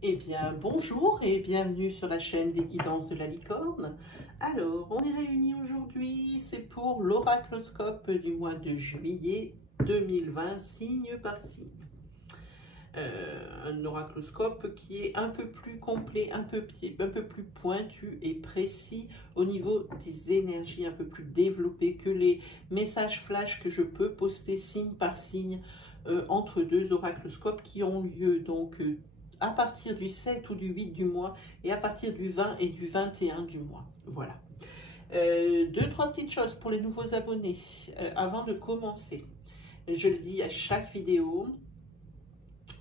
Eh bien, bonjour et bienvenue sur la chaîne des guidances de la licorne. Alors, on est réunis aujourd'hui, c'est pour l'oracloscope du mois de juillet 2020, signe par signe. Un oracloscope qui est un peu plus complet, un peu plus pointu et précis au niveau des énergies, un peu plus développé que les messages flash que je peux poster signe par signe entre deux oracloscopes qui ont lieu donc à partir du 7 ou du 8 du mois et à partir du 20 et du 21 du mois. Voilà. Deux, trois petites choses pour les nouveaux abonnés avant de commencer. Je le dis à chaque vidéo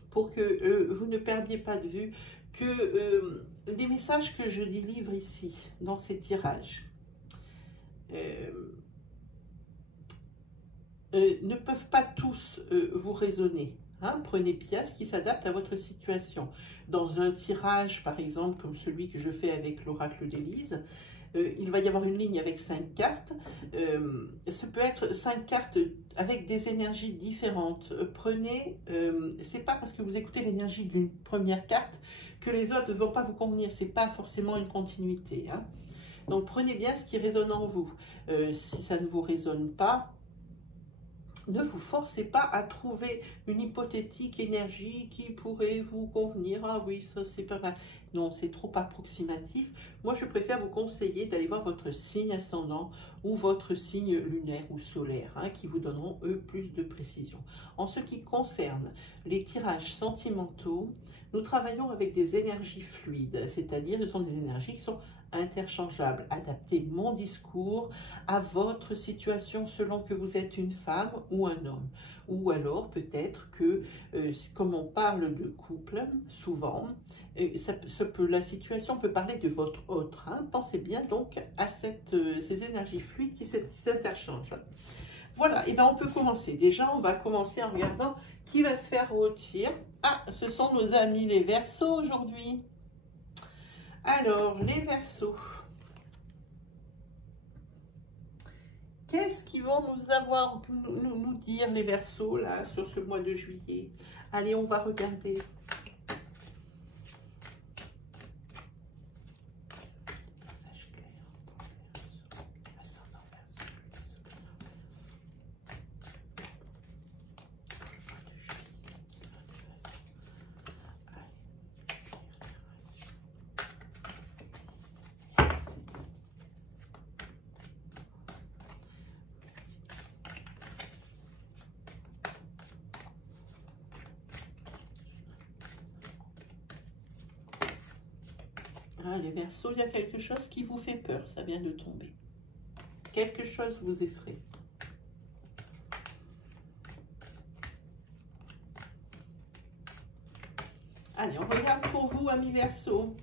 pour que vous ne perdiez pas de vue que les messages que je délivre ici dans ces tirages ne peuvent pas tous vous résonner. Hein, prenez bien ce qui s'adapte à votre situation. Dans un tirage, par exemple, comme celui que je fais avec l'oracle d'Élise, il va y avoir une ligne avec 5 cartes. Ce peut être 5 cartes avec des énergies différentes. Prenez, c'est pas parce que vous écoutez l'énergie d'une première carte que les autres ne vont pas vous convenir. C'est pas forcément une continuité. Hein. Donc prenez bien ce qui résonne en vous. Si ça ne vous résonne pas, ne vous forcez pas à trouver une hypothétique énergie qui pourrait vous convenir. Ah oui, ça c'est pas mal. Non, c'est trop approximatif. Moi, je préfère vous conseiller d'aller voir votre signe ascendant ou votre signe lunaire ou solaire, hein, qui vous donneront, eux, plus de précision. En ce qui concerne les tirages sentimentaux, nous travaillons avec des énergies fluides, c'est-à-dire ce sont des énergies qui sont interchangeables. Adaptez mon discours à votre situation selon que vous êtes une femme ou un homme. Ou alors peut-être que, comme on parle de couple, souvent, la situation peut parler de votre autre. Hein. Pensez bien donc à ces énergies fluides qui s'interchangent. Voilà, et bien on peut commencer. Déjà, on va commencer en regardant qui va se faire rôtir. Ah, ce sont nos amis les Verseaux aujourd'hui. Alors, les Verseaux. Qu'est-ce qu'ils vont nous dire les Verseaux là sur ce mois de juillet? Allez, on va regarder. Ah, les Verseaux, il y a quelque chose qui vous fait peur, ça vient de tomber. Quelque chose vous effraie. Allez, on regarde pour vous, amis Verseaux.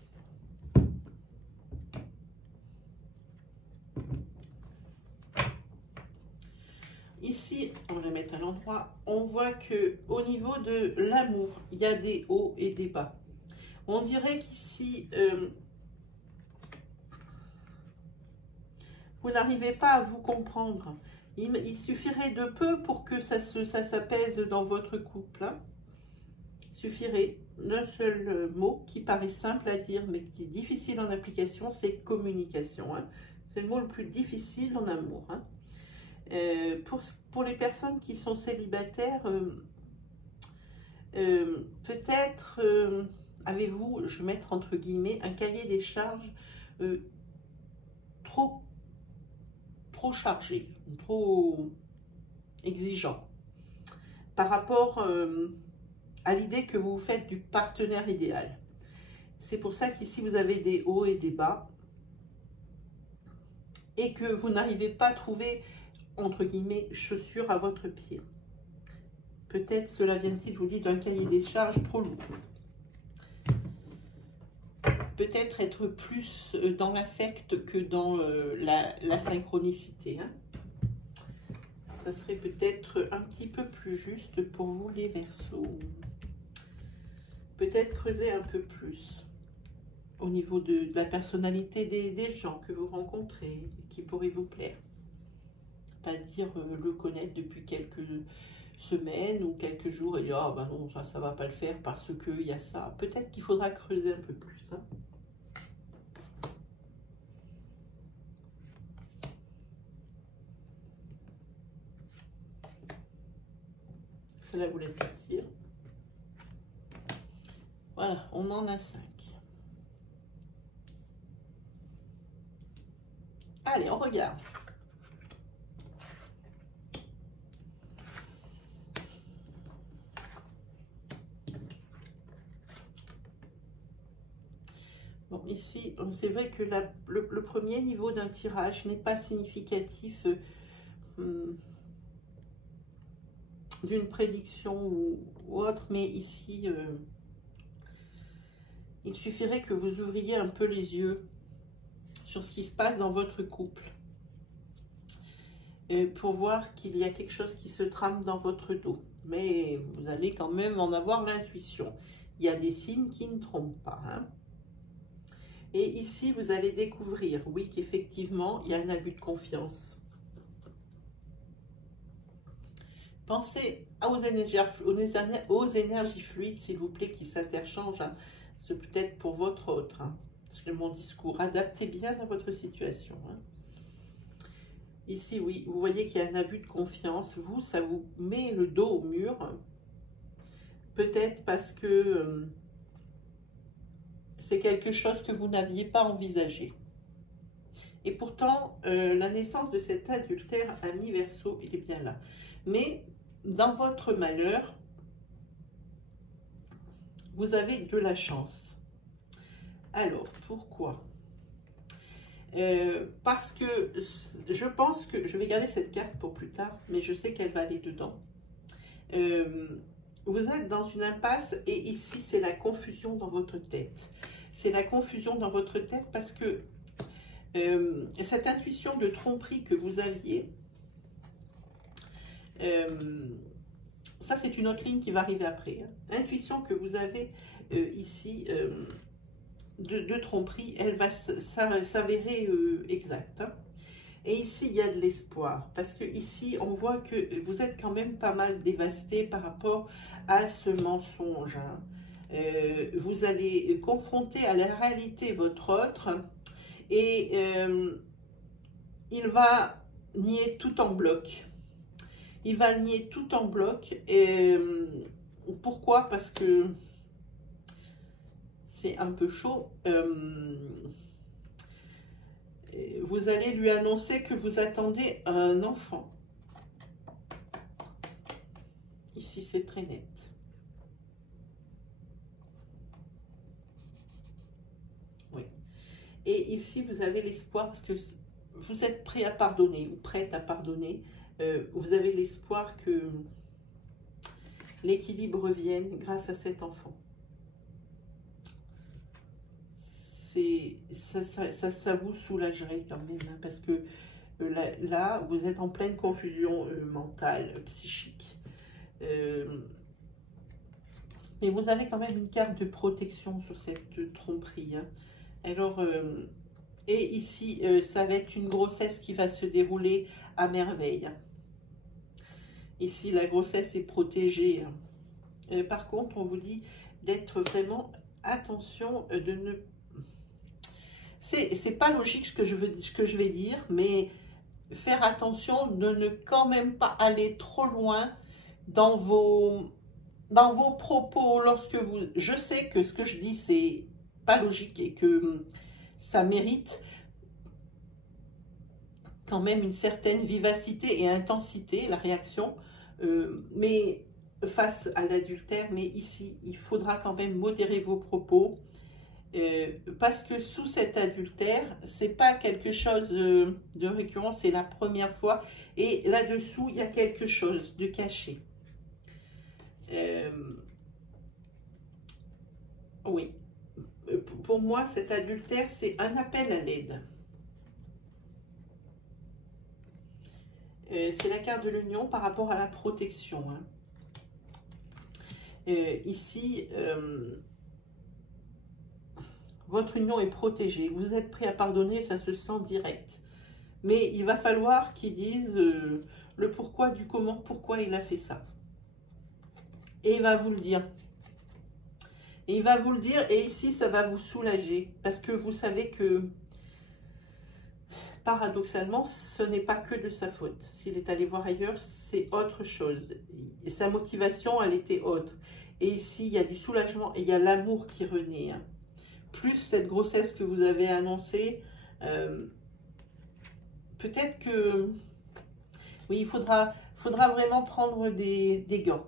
Ici, on va mettre à l'endroit, on voit que au niveau de l'amour, il y a des hauts et des bas. On dirait qu'ici, vous n'arrivez pas à vous comprendre. Il suffirait de peu pour que ça s'apaise dans votre couple. Hein. Il suffirait d'un seul mot qui paraît simple à dire, mais qui est difficile en application, c'est communication. Hein. C'est le mot le plus difficile en amour. Hein. Pour les personnes qui sont célibataires, peut-être avez-vous, je vais mettre entre guillemets, un cahier des charges trop chargé, trop exigeant par rapport à l'idée que vous faites du partenaire idéal. C'est pour ça qu'ici vous avez des hauts et des bas et que vous n'arrivez pas à trouver entre guillemets chaussures à votre pied. Peut-être cela vient-il, vous dit, d'un cahier des charges trop lourd. Peut-être être plus dans l'affect que dans la synchronicité. Hein. Ça serait peut-être un petit peu plus juste pour vous les Verseaux. Peut-être creuser un peu plus au niveau de la personnalité des gens que vous rencontrez, qui pourraient vous plaire. Pas dire le connaître depuis semaines ou quelques jours et dire ah ben non, ça va pas le faire parce qu'il y a ça. Peut-être qu'il faudra creuser un peu plus. Hein. Cela vous laisse partir. Voilà, on en a 5. Allez, on regarde. Bon, ici, c'est vrai que le premier niveau d'un tirage n'est pas significatif d'une prédiction ou autre, mais ici, il suffirait que vous ouvriez un peu les yeux sur ce qui se passe dans votre couple pour voir qu'il y a quelque chose qui se trame dans votre dos. Mais vous allez quand même en avoir l'intuition. Il y a des signes qui ne trompent pas. Hein. Et ici, vous allez découvrir, oui, qu'effectivement, il y a un abus de confiance. Pensez aux énergies fluides, s'il vous plaît, qui s'interchangent. Hein. C'est peut-être pour votre autre. Hein. C'est mon discours. Adaptez bien à votre situation. Hein. Ici, oui, vous voyez qu'il y a un abus de confiance. Vous, ça vous met le dos au mur. Peut-être parce que c'est quelque chose que vous n'aviez pas envisagé. Et pourtant, la naissance de cet adultère ami Verseau, il est bien là. Mais dans votre malheur, vous avez de la chance. Alors, pourquoi ? Parce que je pense que, je vais garder cette carte pour plus tard, mais je sais qu'elle va aller dedans. Vous êtes dans une impasse et ici, c'est la confusion dans votre tête. C'est la confusion dans votre tête parce que cette intuition de tromperie que vous aviez, ça c'est une autre ligne qui va arriver après. Hein. Intuition que vous avez ici de tromperie, elle va s'avérer exacte. Hein. Et ici, il y a de l'espoir. Parce que ici, on voit que vous êtes quand même pas mal dévasté par rapport à ce mensonge. Hein. Vous allez confronter à la réalité votre autre. Et il va nier tout en bloc. Il va nier tout en bloc. Et, pourquoi? Parce que c'est un peu chaud. Vous allez lui annoncer que vous attendez un enfant. Ici, c'est très net. Oui. Et ici, vous avez l'espoir parce que vous êtes prêt à pardonner ou prête à pardonner. Vous avez l'espoir que l'équilibre revienne grâce à cet enfant. Ça vous soulagerait quand même, hein, parce que là, vous êtes en pleine confusion mentale, psychique. Mais vous avez quand même une carte de protection sur cette tromperie. Hein. Alors, et ici, ça va être une grossesse qui va se dérouler à merveille. Ici, la grossesse est protégée. Hein. Par contre, on vous dit d'être vraiment attention de ne... C'est pas logique ce que je vais dire, mais faire attention de ne quand même pas aller trop loin dans vos propos lorsque vous... Je sais que ce que je dis, c'est pas logique et que ça mérite quand même une certaine vivacité et intensité, la réaction, mais face à l'adultère, mais ici, il faudra quand même modérer vos propos, parce que sous cet adultère, c'est pas quelque chose de récurrent, c'est la première fois, et là-dessous, il y a quelque chose de caché. Oui, pour moi, cet adultère, c'est un appel à l'aide. C'est la carte de l'union par rapport à la protection. Hein. Ici, votre union est protégée. Vous êtes prêt à pardonner, ça se sent direct. Mais il va falloir qu'ils disent le pourquoi du comment, pourquoi il a fait ça. Et il va vous le dire. Et il va vous le dire, et ici, ça va vous soulager. Parce que vous savez que, paradoxalement, ce n'est pas que de sa faute. S'il est allé voir ailleurs, c'est autre chose. Et sa motivation, elle était autre. Et ici, il y a du soulagement et il y a l'amour qui renaît. Hein. Plus cette grossesse que vous avez annoncée, peut-être que, oui, il faudra vraiment prendre des gants.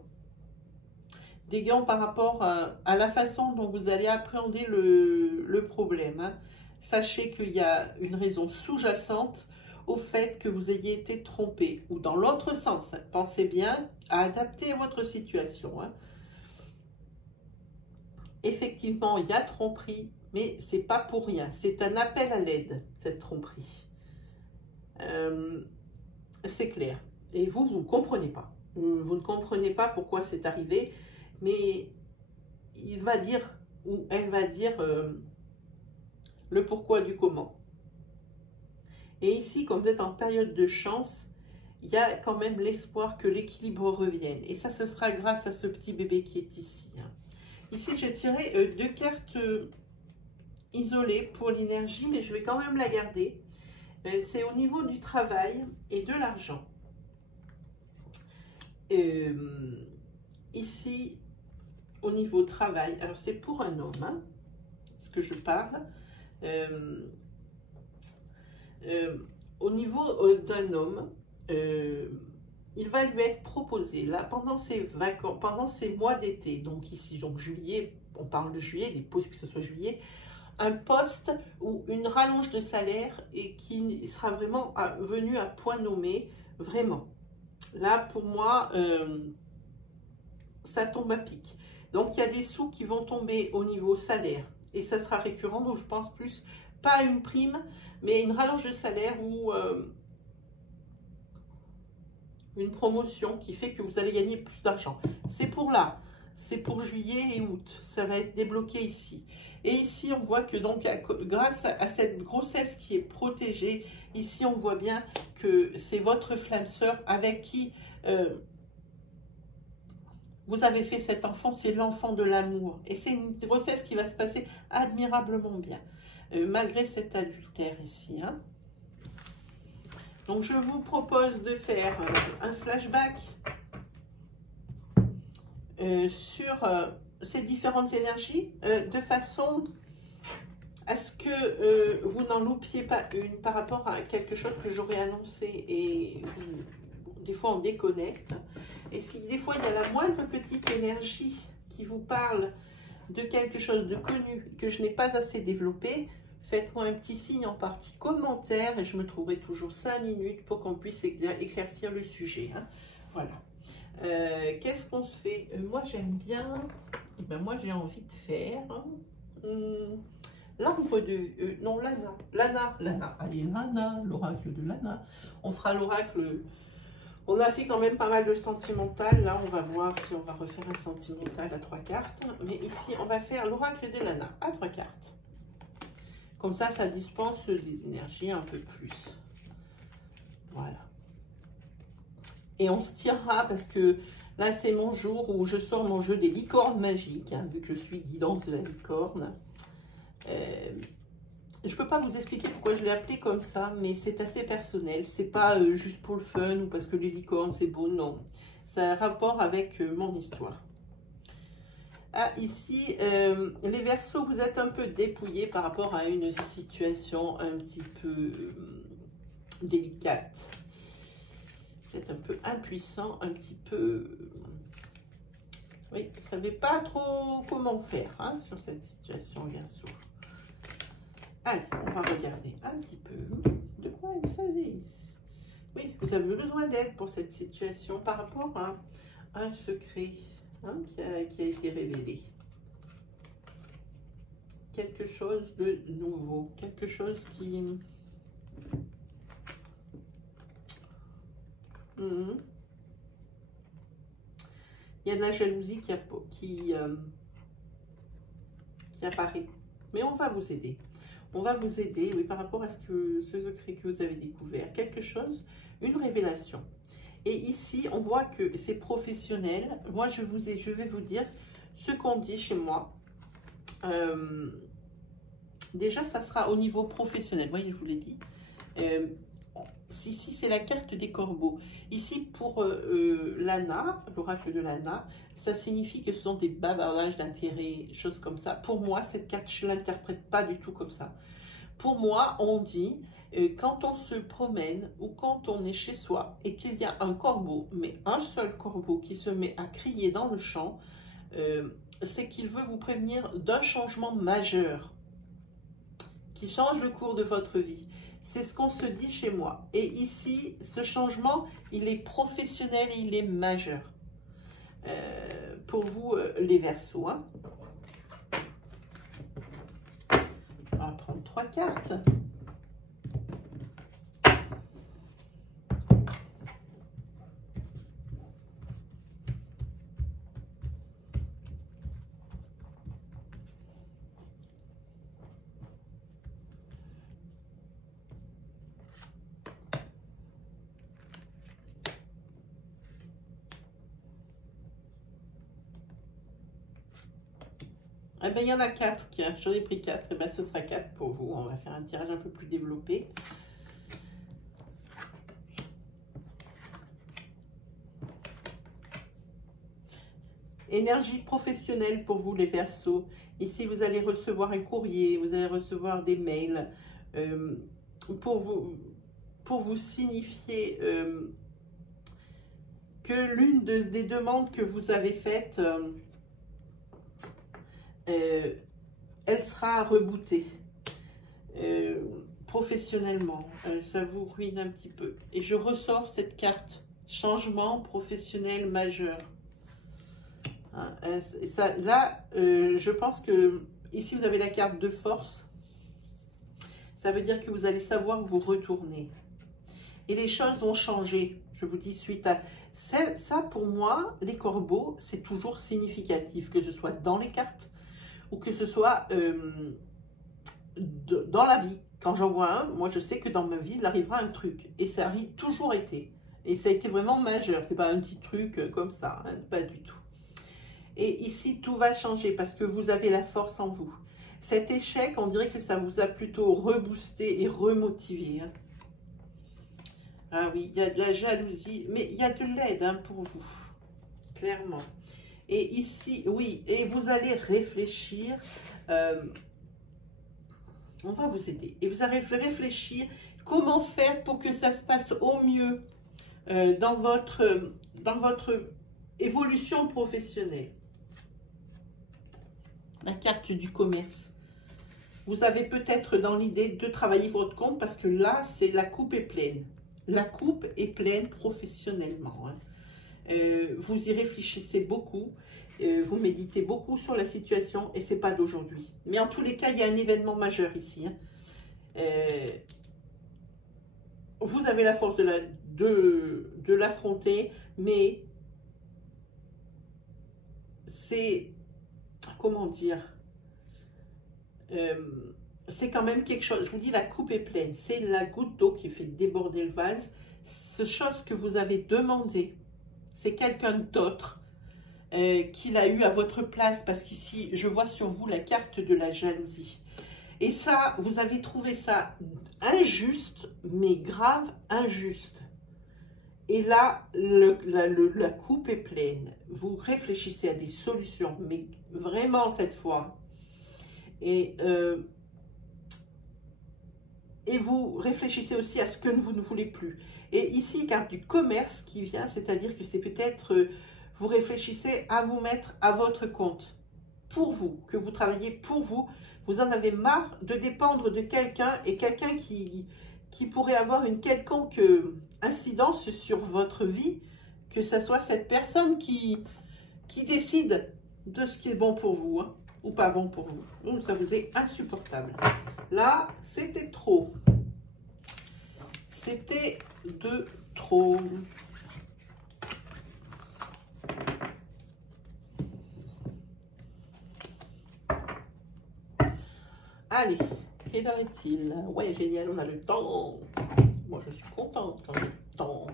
Des gants par rapport à la façon dont vous allez appréhender le problème. Hein. Sachez qu'il y a une raison sous-jacente au fait que vous ayez été trompé. Ou dans l'autre sens, hein. Pensez bien à adapter votre situation. Hein. Effectivement, il y a tromperie, mais c'est pas pour rien. C'est un appel à l'aide, cette tromperie. C'est clair. Et vous ne comprenez pas. Vous ne comprenez pas pourquoi c'est arrivé. Mais il va dire, ou elle va dire, le pourquoi du comment. Et ici, comme vous êtes en période de chance, il y a quand même l'espoir que l'équilibre revienne. Et ça, ce sera grâce à ce petit bébé qui est ici. Hein. Ici, j'ai tiré 2 cartes isolées pour l'énergie, mais je vais quand même la garder. C'est au niveau du travail et de l'argent. Ici, au niveau travail, alors c'est pour un homme, hein, ce que je parle. Au niveau d'un homme, il va lui être proposé, là, pendant ces vacances, pendant ces mois d'été, donc ici, donc juillet, on parle de juillet, il est possible que ce soit juillet, un poste ou une rallonge de salaire et qui sera vraiment venu à point nommé, vraiment. Là, pour moi, ça tombe à pic. Donc, il y a des sous qui vont tomber au niveau salaire. Et ça sera récurrent. Donc, je pense plus, pas une prime, mais une rallonge de salaire ou une promotion qui fait que vous allez gagner plus d'argent. C'est pour là. C'est pour juillet et août. Ça va être débloqué ici. Et ici, on voit que donc, grâce à cette grossesse qui est protégée, ici, on voit bien que c'est votre flamme sœur avec qui... vous avez fait cet enfant, c'est l'enfant de l'amour. Et c'est une grossesse qui va se passer admirablement bien, malgré cet adultère ici. Hein. Donc, je vous propose de faire un flashback sur ces différentes énergies, de façon à ce que vous n'en loupiez pas une par rapport à quelque chose que j'aurais annoncé. Et des fois, on déconnecte. Et si des fois, il y a la moindre petite énergie qui vous parle de quelque chose de connu que je n'ai pas assez développé, faites-moi un petit signe en partie commentaire et je me trouverai toujours 5 minutes pour qu'on puisse éclaircir le sujet. Hein. Voilà. Qu'est-ce qu'on se fait? Moi, j'aime bien... moi, j'ai envie de faire... l'arbre de... non, Lana. Lana. Allez, Lana, l'oracle de Lana. On fera l'oracle... On a fait quand même pas mal de sentimental. Là, on va voir si on va refaire un sentimental à 3 cartes. Mais ici, on va faire l'oracle de Lana à 3 cartes. Comme ça, ça dispense des énergies un peu plus. Voilà. Et on se tirera parce que là, c'est mon jour où je sors mon jeu des licornes magiques. Hein, vu que je suis guidance de la licorne. Je ne peux pas vous expliquer pourquoi je l'ai appelé comme ça, mais c'est assez personnel. C'est pas juste pour le fun ou parce que les licornes c'est beau, non. Ça a un rapport avec mon histoire. Ah, ici, les Verseaux, vous êtes un peu dépouillés par rapport à une situation un petit peu délicate. Vous êtes un peu impuissant, un petit peu... oui, vous ne savez pas trop comment faire hein, sur cette situation, Verseau. Allez, on va regarder un petit peu de quoi vous savez. Oui, vous avez besoin d'aide pour cette situation par rapport à un secret hein, qui a été révélé. Quelque chose de nouveau, quelque chose qui... Il y a de la jalousie qui apparaît. Mais on va vous aider. On va vous aider, oui, par rapport à ce secret que vous avez découvert. Quelque chose, une révélation. Et ici, on voit que c'est professionnel. Moi, je vais vous dire ce qu'on dit chez moi. Déjà, ça sera au niveau professionnel. Vous voyez, je vous l'ai dit. Ici, c'est la carte des corbeaux. Ici, pour l'Anna, l'oracle de l'Anna, ça signifie que ce sont des bavardages d'intérêt, choses comme ça. Pour moi, cette carte, je ne l'interprète pas du tout comme ça. Pour moi, on dit, quand on se promène ou quand on est chez soi et qu'il y a un corbeau, mais un seul corbeau qui se met à crier dans le champ, c'est qu'il veut vous prévenir d'un changement majeur qui change le cours de votre vie. C'est ce qu'on se dit chez moi. Et ici, ce changement, il est professionnel et il est majeur. Pour vous, les Verseaux. Hein. On va prendre 3 cartes. Eh bien, il y en a 4. J'en ai pris 4. Eh bien, ce sera 4 pour vous. On va faire un tirage un peu plus développé. Énergie professionnelle pour vous, les Verseaux. Ici, vous allez recevoir un courrier, vous allez recevoir des mails pour vous signifier que l'une des demandes que vous avez faites, elle sera rebootée professionnellement. Ça vous ruine un petit peu. Et je ressors cette carte, changement professionnel majeur. Hein, là, je pense que ici, vous avez la carte de force. Ça veut dire que vous allez savoir vous retourner. Et les choses vont changer, je vous dis, suite à... Ça, pour moi, les corbeaux, c'est toujours significatif, que ce soit dans les cartes ou que ce soit dans la vie. Quand j'en vois un, moi, je sais que dans ma vie, il arrivera un truc. Et ça a toujours été. Et ça a été vraiment majeur. C'est pas un petit truc comme ça, hein, pas du tout. Et ici, tout va changer parce que vous avez la force en vous. Cet échec, on dirait que ça vous a plutôt reboosté et remotivé. Hein. Ah oui, il y a de la jalousie, mais il y a de l'aide hein, pour vous, clairement. Et ici, oui, et vous allez réfléchir. On va vous aider. Et vous allez réfléchir comment faire pour que ça se passe au mieux dans votre évolution professionnelle. La carte du commerce. Vous avez peut-être dans l'idée de travailler votre compte parce que là, c'est la coupe est pleine. La coupe est pleine professionnellement. Hein. Vous y réfléchissez beaucoup. Vous méditez beaucoup sur la situation et c'est pas d'aujourd'hui. Mais en tous les cas, il y a un événement majeur ici. Hein. Vous avez la force de l'affronter, mais c'est, comment dire, c'est quand même quelque chose. Je vous dis, la coupe est pleine. C'est la goutte d'eau qui fait déborder le vase. Ce chose que vous avez demandé, c'est quelqu'un d'autre qui l'a eu à votre place. Parce qu'ici, je vois sur vous la carte de la jalousie. Et ça, vous avez trouvé ça injuste, mais grave injuste. Et là, la coupe est pleine. Vous réfléchissez à des solutions, mais vraiment cette fois. Et vous réfléchissez aussi à ce que vous ne voulez plus. Et ici, carte du commerce qui vient, c'est-à-dire que c'est peut-être, vous réfléchissez à vous mettre à votre compte, pour vous, que vous travaillez pour vous. Vous en avez marre de dépendre de quelqu'un et quelqu'un qui pourrait avoir une quelconque incidence sur votre vie, que ce soit cette personne qui décide de ce qui est bon pour vous, hein, ou pas bon pour vous. Donc, ça vous est insupportable. Là, c'était trop. C'était de trop. Allez, quelle heure est-il? Ouais, génial, on a le temps. Moi, je suis contente quand on a le temps.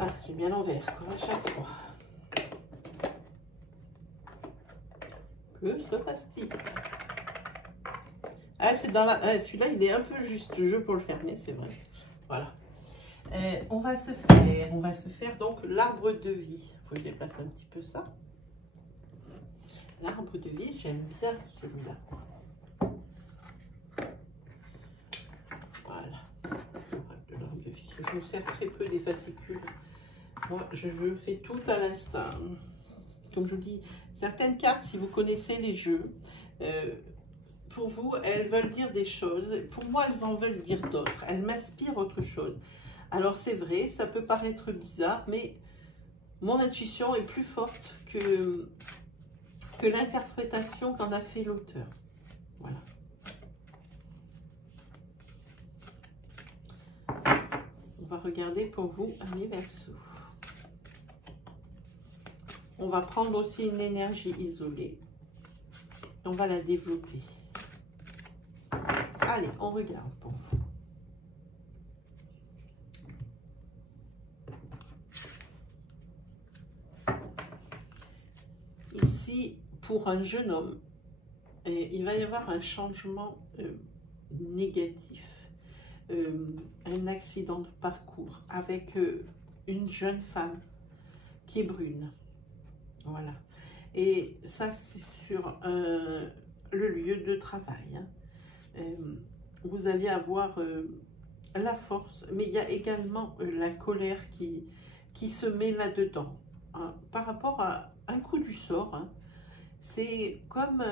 Ah, j'ai bien l'envers, comme à chaque fois. Que se passe-t-il? Ah, c'est dans la... Ah, celui-là, il est un peu juste jeu pour le fermer, c'est vrai. Voilà. On va se faire donc l'arbre de vie. Il faut que je déplace un petit peu ça. L'arbre de vie, j'aime bien celui-là. Voilà. L'arbre de vie. Je me sers très peu des fascicules. Moi, je fais tout à l'instant. Comme je vous dis, certaines cartes, si vous connaissez les jeux, pour vous, elles veulent dire des choses. Pour moi, elles en veulent dire d'autres. Elles m'inspirent autre chose. Alors, c'est vrai, ça peut paraître bizarre, mais mon intuition est plus forte que l'interprétation qu'en a fait l'auteur. Voilà. On va regarder pour vous, amis Verseaux. On va prendre aussi une énergie isolée. On va la développer. Allez, on regarde pour vous. Ici, pour un jeune homme, il va y avoir un changement négatif, un accident de parcours avec une jeune femme qui est brune. Voilà. Et ça, c'est sur le lieu de travail. Hein. Vous allez avoir la force, mais il y a également la colère qui se met là-dedans. Hein. Par rapport à un coup du sort, hein, c'est comme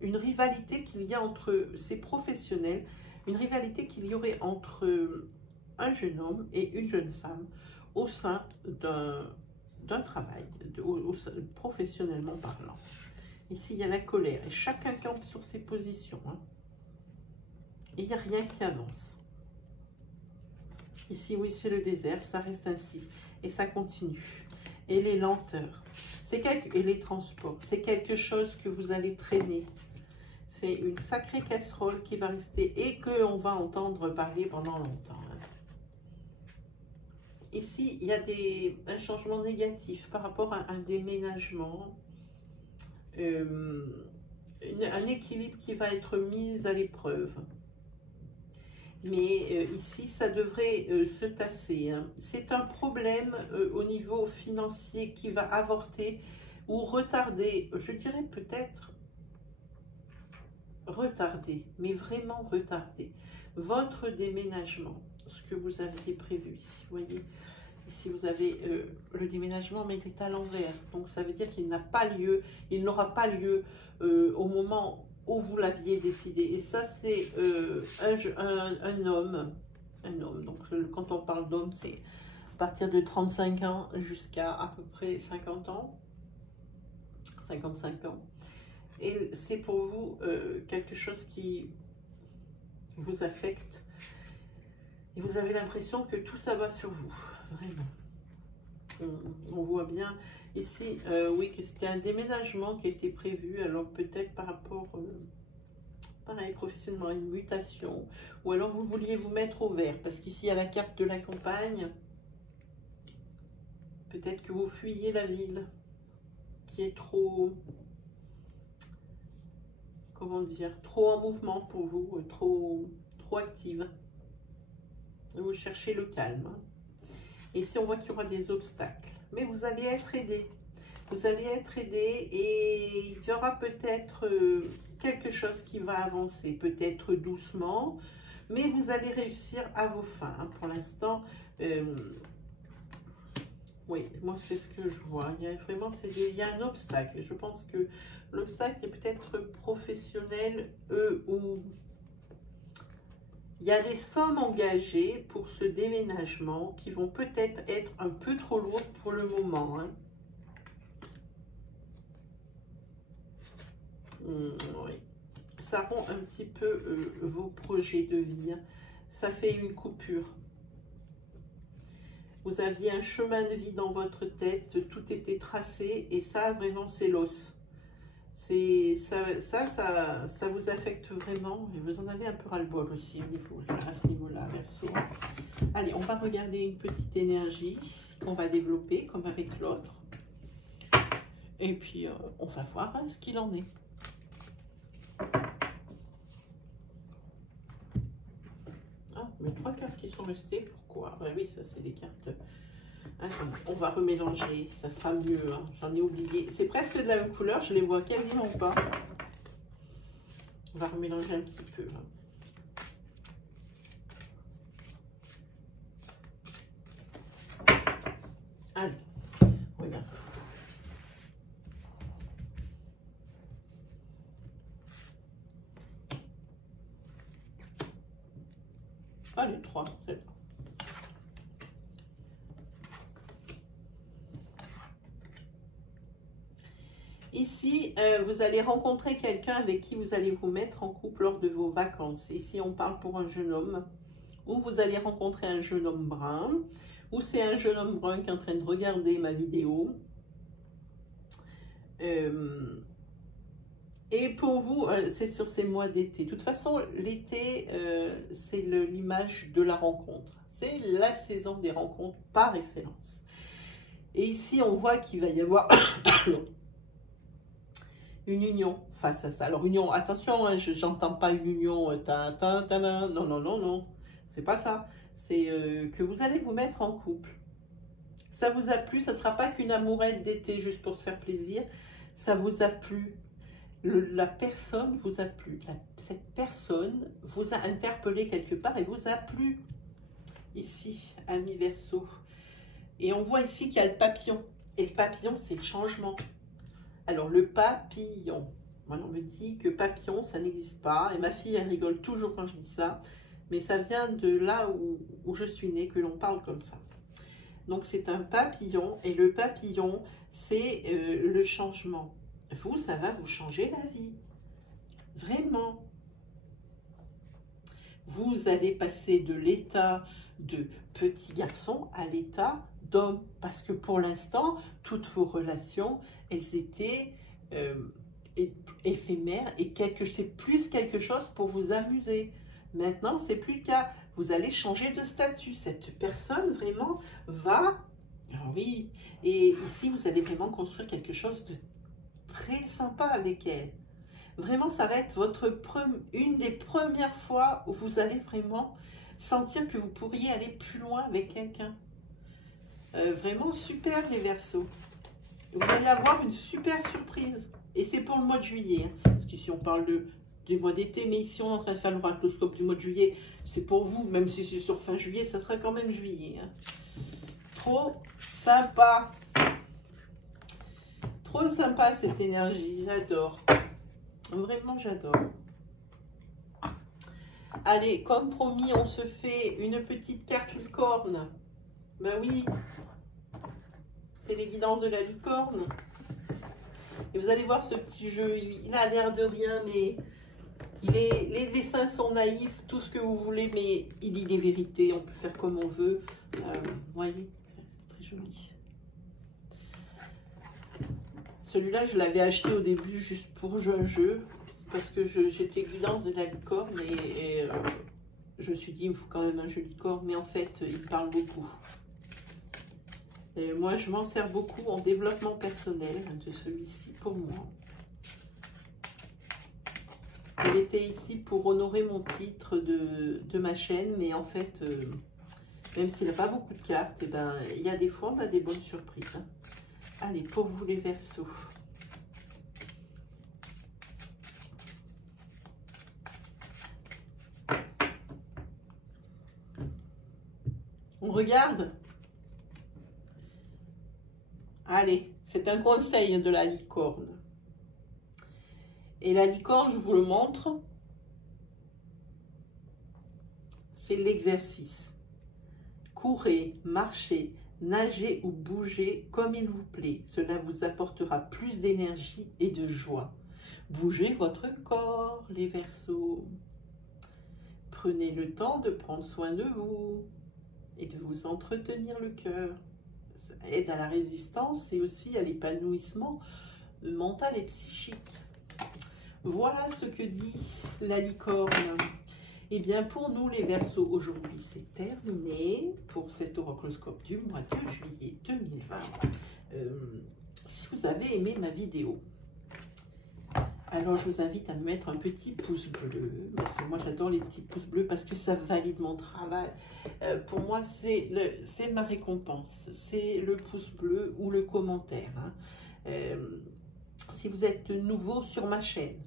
une rivalité qu'il y a entre ces professionnels, une rivalité qu'il y aurait entre un jeune homme et une jeune femme au sein d'un travail, professionnellement parlant. Ici, il y a la colère et chacun campe sur ses positions. Hein. Et il n'y a rien qui avance. Ici, oui, c'est le désert, ça reste ainsi. Et ça continue. Et les lenteurs, et les transports, c'est quelque chose que vous allez traîner. C'est une sacrée casserole qui va rester et qu'on va entendre parler pendant longtemps. Hein. Ici, il y a un changement négatif par rapport à un déménagement, un équilibre qui va être mis à l'épreuve. Mais ici, ça devrait se tasser. Hein. C'est un problème au niveau financier qui va avorter ou retarder, je dirais peut-être retarder, mais vraiment retarder votre déménagement, ce que vous aviez prévu ici. Vous voyez, ici vous avez le déménagement, mais il est à l'envers. Donc ça veut dire qu'il n'a pas lieu, il n'aura pas lieu au moment où vous l'aviez décidé. Et ça, c'est un homme. Donc, quand on parle d'homme, c'est à partir de 35 ans jusqu'à à peu près 50 ans. 55 ans. Et c'est pour vous quelque chose qui vous affecte. Et vous avez l'impression que tout ça va sur vous. Vraiment. On voit bien ici, oui, que c'était un déménagement qui était prévu, alors peut-être par rapport, pareil, professionnellement, une mutation, ou alors vous vouliez vous mettre au vert, parce qu'ici, il y a la carte de la campagne, peut-être que vous fuyez la ville, qui est trop, comment dire, trop en mouvement pour vous, trop active. Vous cherchez le calme. Et ici, on voit qu'il y aura des obstacles. Mais vous allez être aidé. Vous allez être aidé et il y aura peut-être quelque chose qui va avancer. Peut-être doucement, mais vous allez réussir à vos fins. Hein. Pour l'instant, oui, moi, c'est ce que je vois. Il y a vraiment il y a un obstacle. Je pense que l'obstacle est peut-être professionnel ou... Il y a des sommes engagées pour ce déménagement qui vont peut-être être un peu trop lourdes pour le moment. Hein. Oui. Ça rend un petit peu vos projets de vie. Hein. Ça fait une coupure. Vous aviez un chemin de vie dans votre tête, tout était tracé et ça, vraiment, c'est l'os. Ça vous affecte vraiment. Et vous en avez un peu ras-le-bol aussi à ce niveau-là, Verseau. Allez, on va regarder une petite énergie qu'on va développer, comme avec l'autre. Et puis, on va voir ce qu'il en est. Ah, mais 3 cartes qui sont restées, pourquoi? Ah, oui, ça, c'est des cartes... Attends, on va remélanger, ça sera mieux, hein. J'en ai oublié. C'est presque de la même couleur, je les vois quasiment pas. On va remélanger un petit peu. Hein. Allez, regarde. Allez, 3, c'est bon. Ici, vous allez rencontrer quelqu'un avec qui vous allez vous mettre en couple lors de vos vacances. Ici, on parle pour un jeune homme, ou vous allez rencontrer un jeune homme brun, ou c'est un jeune homme brun qui est en train de regarder ma vidéo. Et pour vous, c'est sur ces mois d'été. De toute façon, l'été, c'est l'image de la rencontre. C'est la saison des rencontres par excellence. Et ici, on voit qu'il va y avoir... une union face à ça. Alors, union, attention, hein, j'entends pas une union, non, non, non, non, c'est pas ça. C'est que vous allez vous mettre en couple. Ça vous a plu, ça ne sera pas qu'une amourette d'été juste pour se faire plaisir. Ça vous a plu. La personne vous a plu. Cette personne vous a interpellé quelque part et vous a plu. Ici, ami Verseau. Et on voit ici qu'il y a le papillon. Et le papillon, c'est le changement. Alors, le papillon. Moi, on me dit que papillon, ça n'existe pas. Et ma fille, elle rigole toujours quand je dis ça. Mais ça vient de là où je suis née, que l'on parle comme ça. Donc, c'est un papillon. Et le papillon, c'est le changement. Vous, ça va vous changer la vie. Vraiment. Vous allez passer de l'état de petit garçon à l'état d'homme. Parce que pour l'instant, toutes vos relations, elles étaient éphémères et c'est plus quelque chose pour vous amuser. Maintenant, c'est plus le cas. Vous allez changer de statut. Cette personne vraiment va... Ah oui, et ici, vous allez vraiment construire quelque chose de très sympa avec elle. Vraiment, ça va être une des premières fois où vous allez vraiment sentir que vous pourriez aller plus loin avec quelqu'un. Vraiment super les Verseaux. Vous allez avoir une super surprise. Et c'est pour le mois de juillet. Hein. Parce qu'ici, on parle du mois d'été. Mais ici, on est en train de faire le racloscope du mois de juillet. C'est pour vous. Même si c'est sur fin juillet, ça sera quand même juillet. Hein. Trop sympa. Trop sympa cette énergie. J'adore. Vraiment, j'adore. Allez, comme promis, on se fait une petite carte licorne. Ben oui. C'est les guidances de la licorne. Et vous allez voir ce petit jeu, il a l'air de rien, mais les dessins sont naïfs, tout ce que vous voulez, mais il dit des vérités, on peut faire comme on veut. Voyez, c'est très joli. Celui-là, je l'avais acheté au début juste pour jouer un jeu, parce que j'étais guidance de la licorne, et je me suis dit, il me faut quand même un jeu licorne, mais en fait, il parle beaucoup. Et moi, je m'en sers beaucoup en développement personnel de celui-ci pour moi. Il était ici pour honorer mon titre de ma chaîne, mais en fait, même s'il n'a pas beaucoup de cartes, eh ben, il y a des fois, on a des bonnes surprises. Hein. Allez, pour vous les Verseaux. On regarde. Allez, c'est un conseil de la licorne. Et la licorne, je vous le montre, c'est l'exercice. Courez, marchez, nagez ou bougez comme il vous plaît. Cela vous apportera plus d'énergie et de joie. Bougez votre corps, les Verseaux. Prenez le temps de prendre soin de vous et de vous entretenir le cœur. Ça aide à la résistance et aussi à l'épanouissement mental et psychique. Voilà ce que dit la licorne. Et bien pour nous les Verseaux, aujourd'hui c'est terminé pour cet horoscope du mois de juillet 2020. Si vous avez aimé ma vidéo, alors je vous invite à me mettre un petit pouce bleu, parce que moi j'adore les petits pouces bleus, parce que ça valide mon travail. Pour moi c'est ma récompense, c'est le pouce bleu ou le commentaire. Si vous êtes nouveau sur ma chaîne,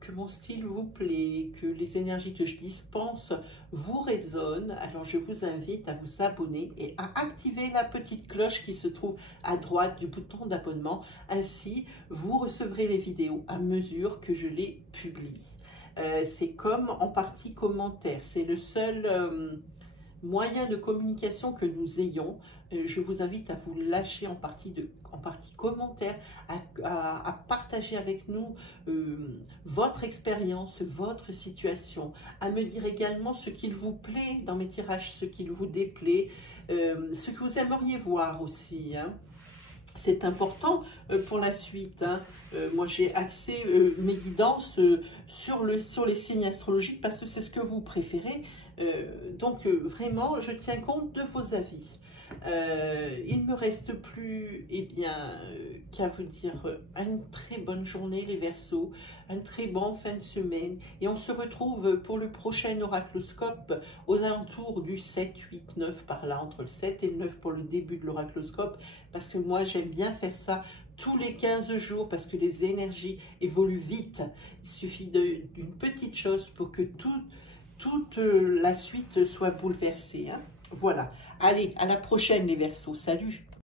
que mon style vous plaît, que les énergies que je dispense vous résonnent, alors je vous invite à vous abonner et à activer la petite cloche qui se trouve à droite du bouton d'abonnement. Ainsi, vous recevrez les vidéos à mesure que je les publie. C'est comme en partie commentaire, c'est le seul moyen de communication que nous ayons. Je vous invite à vous lâcher en partie commentaire, à partager avec nous votre expérience, votre situation, à me dire également ce qu'il vous plaît dans mes tirages, ce qu'il vous déplaît, ce que vous aimeriez voir aussi. C'est important pour la suite. Moi, j'ai axé mes guidances sur les signes astrologiques parce que c'est ce que vous préférez. Donc, vraiment, je tiens compte de vos avis. Il ne me reste plus qu'à vous dire une très bonne journée les Verseaux, un très bon fin de semaine, et on se retrouve pour le prochain oracloscope aux alentours du 7, 8, 9, par là, entre le 7 et le 9 pour le début de l'oracloscope, parce que moi j'aime bien faire ça tous les 15 jours parce que les énergies évoluent vite. Il suffit d'une petite chose pour que toute la suite soit bouleversée. Voilà. Allez, à la prochaine les Verseaux. Salut!